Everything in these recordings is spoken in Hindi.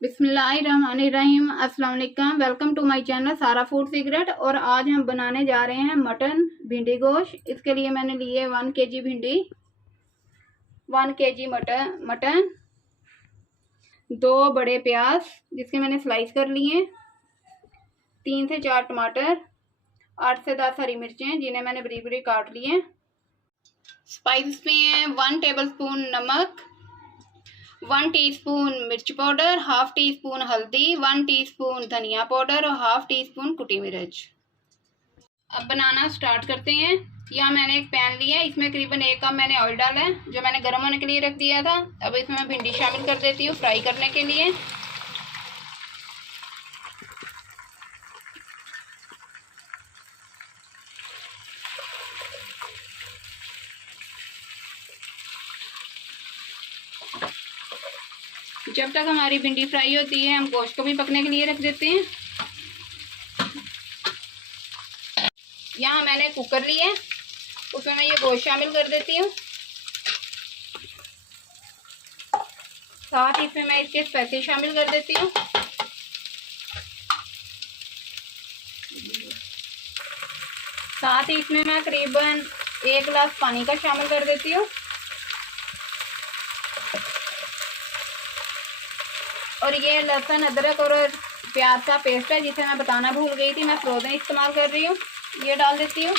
बिस्मिल्लाहिर्रहमानिर्रहीम। अस्सलाम वालेकुम। वेलकम टू माय चैनल सारा फूड सीक्रेट। और आज हम बनाने जा रहे हैं मटन भिंडी गोश्त। इसके लिए मैंने लिए 1 kg भिंडी, 1 kg मटन, 2 बड़े प्याज जिसके मैंने स्लाइस कर लिए, 3 से 4 टमाटर, 8 से 10 हरी मिर्चें जिन्हें मैंने बरीक बरीक काट लिए। स्पाइसेस में है 1 टेबलस्पून नमक, 1 टीस्पून मिर्च पाउडर, हाफ टी स्पून हल्दी, 1 टीस्पून धनिया पाउडर और हाफ टी स्पून कुटी मिर्च। अब बनाना स्टार्ट करते हैं। यहाँ मैंने एक पैन लिया है, इसमें करीबन 1 कप मैंने ऑयल डाला है जो मैंने गर्म होने के लिए रख दिया था। अब इसमें मैं भिंडी शामिल कर देती हूँ फ्राई करने के लिए। जब तक हमारी भिंडी फ्राई होती है हम गोश्त को भी पकने के लिए रख देते हैं। यहाँ मैंने कुकर लिए, उसमें मैं ये गोश्त शामिल कर देती हूँ। साथ ही इसमें मैं इसके स्पाइसेस शामिल कर देती हूँ। साथ ही इसमें मैं करीबन 1 गिलास पानी का शामिल कर देती हूँ। और ये लहसुन अदरक और प्याज का पेस्ट है जिसे मैं बताना भूल गई थी, मैं फ्रोजन इस्तेमाल कर रही हूँ, ये डाल देती हूँ।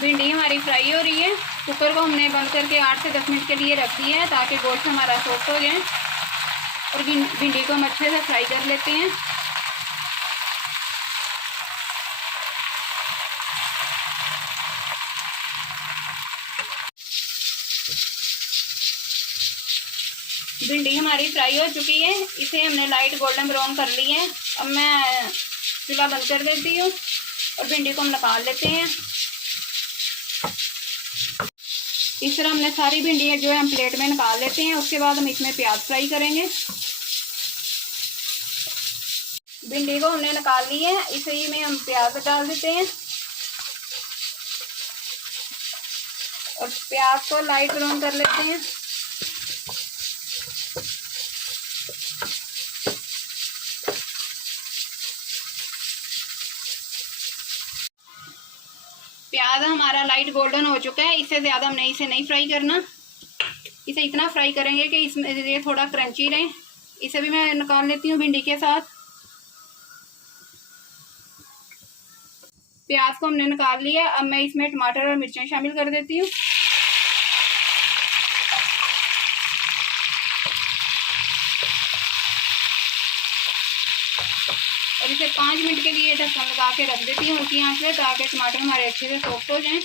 भिंडी हमारी फ्राई हो रही है। कुकर को हमने बंद करके 8 से 10 मिनट के लिए रख दिया है ताकि गोश्त हमारा सॉफ्ट हो जाए। और भिंडी को हम अच्छे से फ्राई कर लेते हैं। भिंडी हमारी फ्राई हो चुकी है, इसे हमने लाइट गोल्डन ब्राउन कर ली है। अब मैं चूल्हा बंद कर देती हूँ और भिंडी को हम निकाल लेते हैं। इस तरह हमने सारी भिंडी जो है हम प्लेट में निकाल लेते हैं। उसके बाद हम इसमें प्याज फ्राई करेंगे। भिंडी को हमने निकाल ली है, इसे ही में हम प्याज डाल देते हैं और प्याज को लाइट ब्राउन कर लेते हैं। प्याज हमारा लाइट गोल्डन हो चुका है, इससे ज़्यादा हमने इसे नहीं फ्राई करना। इसे इतना फ्राई करेंगे कि इसमें ये थोड़ा क्रंची रहे। इसे भी मैं निकाल लेती हूँ भिंडी के साथ। प्याज को हमने निकाल लिया। अब मैं इसमें टमाटर और मिर्चें शामिल कर देती हूँ। और इसे 5 मिनट के लिए ढक्कन लगा के रख देती हूँ उनकी आंच पे, ताकि टमाटर हमारे अच्छे से सॉफ्ट हो जाएं।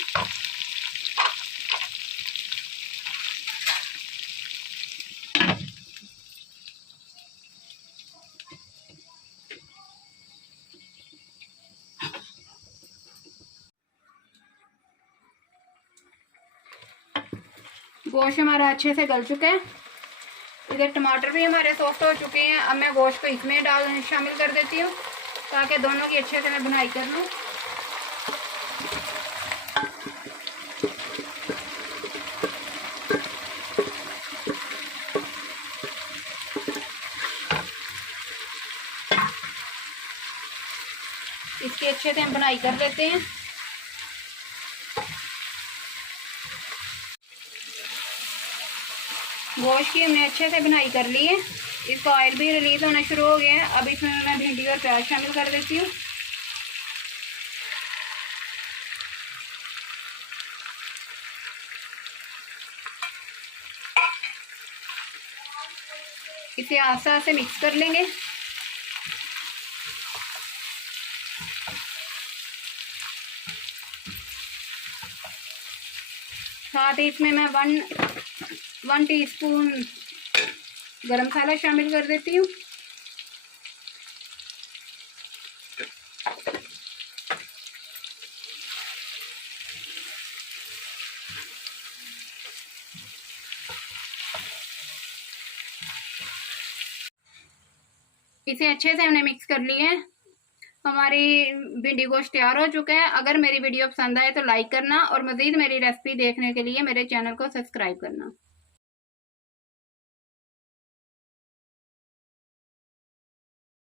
गोश्त हमारा अच्छे से गल चुका है, इधर टमाटर भी हमारे सॉफ्ट हो चुके हैं। अब मैं गोश्त को इसमें शामिल कर देती हूँ ताकि दोनों की अच्छे से मैं बुनाई कर लूँ। इसकी अच्छे से हम बुनाई कर लेते हैं। गोश्त की हमने अच्छे से बुनाई कर ली है, इसका ऑयल भी रिलीज होना शुरू हो गया है। अब इसमें मैं भिंडी और प्याज शामिल कर देती हूँ। इसे आस्ते आस्ते मिक्स कर लेंगे। साथ ही इसमें मैं 1 टीस्पून गरम मसाला शामिल कर देती हूँ। इसे अच्छे से हमने मिक्स कर लिया है। हमारी भिंडी गोश्त तैयार हो चुका है। अगर मेरी वीडियो पसंद आए तो लाइक करना और मज़ीद मेरी रेसिपी देखने के लिए मेरे चैनल को सब्सक्राइब करना।